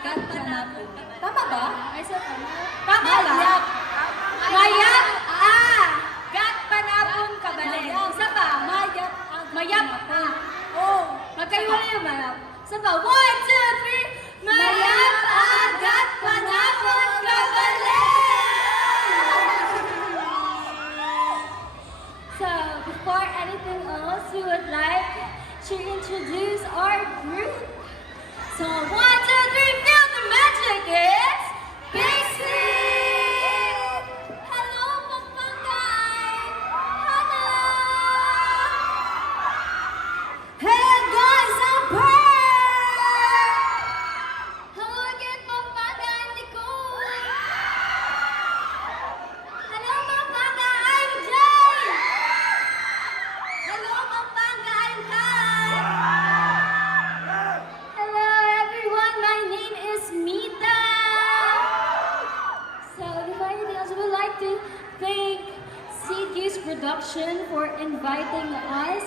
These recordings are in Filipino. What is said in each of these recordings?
gat panapon. Tama ba? Ay, so tama. Tama ba? Mayap, gat panapon kabalik. Isa pa, mayap, mayap, oh, magkaiwala yung mayap. Isa pa, 1, 2, 3, mayap, gat panapon kabalik. So, before anything else, we would like to introduce our group. So, 1, 2, 3, feel the magic is Pixie! Hello, Pampangay! Hello! Hey guys, I'm Pearl! Hello again, Pampangay, Nicole! Hello, Pampanga, I'm Jay! Hello, Pampanga, I'm Kai! Hello, everyone, my name is Mita! So, before anything else, we would like to thank CQ's production for inviting us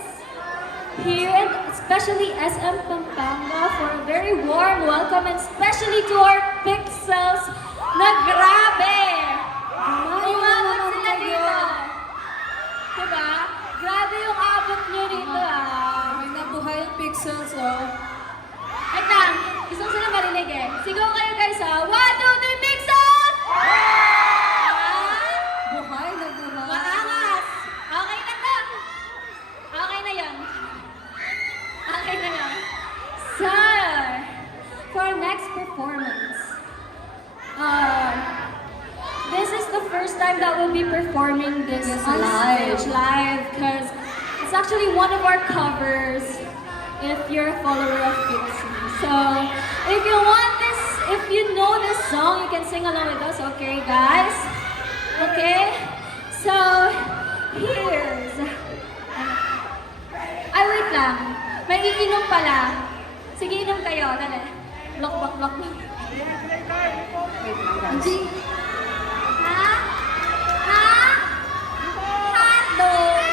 here, and especially SM Pampanga for a very warm welcome, and especially to our Pixels na grabe! Umabot sila dito. Diba? Grabe yung abot nyo dito May nabuhay ang pixels, oh. Wait lang, gusto ko sila marinig eh. Sigaw kayo guys ha. 1, 2, 3, Pixels! Buhay na buhay. Maangas! Okay na to. Okay na yan. Okay na yan. So, for our next performance, this is the first time that we'll be performing this on stage live, because it's actually one of our covers if you're a follower of Pixie. So, if you want this, if you know this song, you can sing along with us, okay guys? Okay? So, here's... Ay, wait lang. May iinom pala. Sige, inom kayo. Dali. Block, block, block, block. Wait lang, guys. Hindi. Ha? Ha? Hotdog.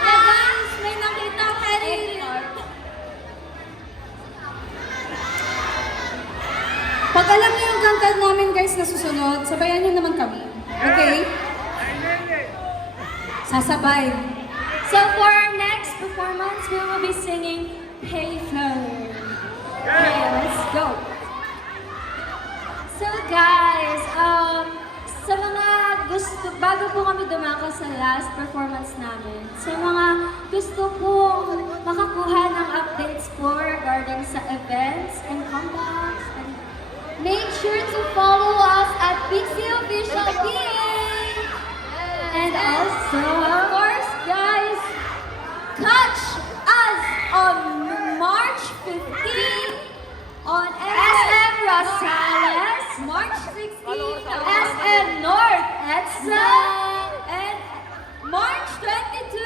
Guys, may nakita Harry. Pag alam niyo yung kanta namin, guys, na susunod, sabayan niyo naman kami. Okay? Sasabay. So for our next performance, we will be singing Payphone. Okay, let's go. So guys, sa mga gusto, bago po kami dumako sa last performance namin, sa mga gusto po makakuha ng updates po regarding sa events and comebacks, and make sure to follow us at Pixie Official PH! And also, of course, guys, catch us on March 15 on SM Rosales, March 16 SM North EDSA, and March 22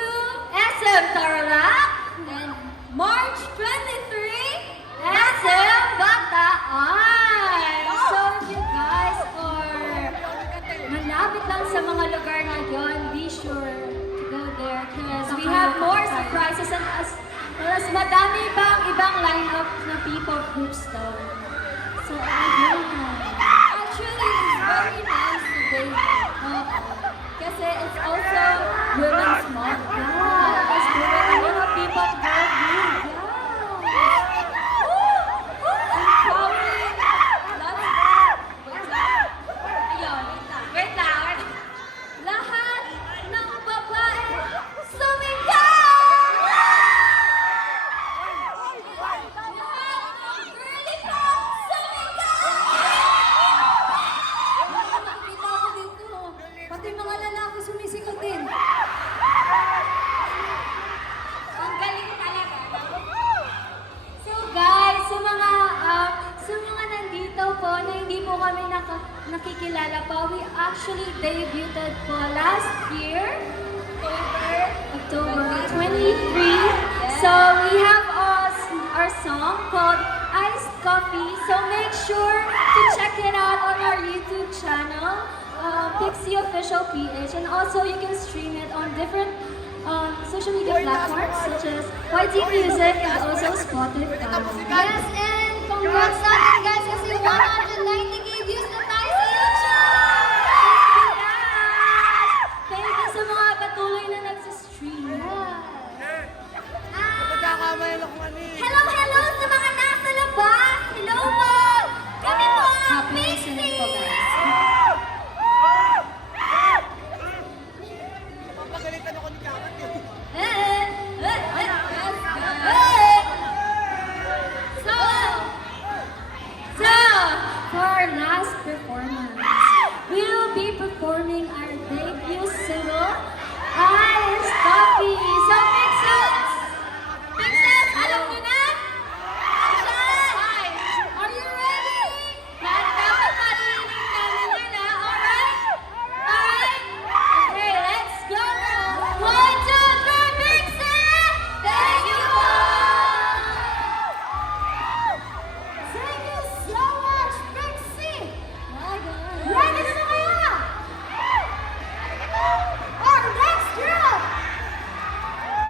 SM Tarlac, and March 23 SM Bataan. So if you guys are malapit lang sa mga lugar na yon, be sure to go there because we have more surprises, and as well as madami pang ibang lineup na people groups daw. So, ayun. Actually, it's very nice today. Kasi it's also Women's Month. Yeah, it's a lot of people girl group. Yeah. Empowering. Ayun. Wait lang. Lahat ng babae sumigaw! Lahat ng girly pop sumigaw! Nakikita ko dito. Pati mga lalaki sumisigaw din. Ang galing talaga. So guys, sa mga nandito po na hindi po kami nakikilala pa, we actually debuted po last year, October 23. So we have our song called Iced Coffee. So make sure to check it out on our YouTube channel, Pixie Official PH, and also you can stream it on different social media platforms such as YT Music and also Spotify. Yes, and congrats sa akin guys kasi 190k views na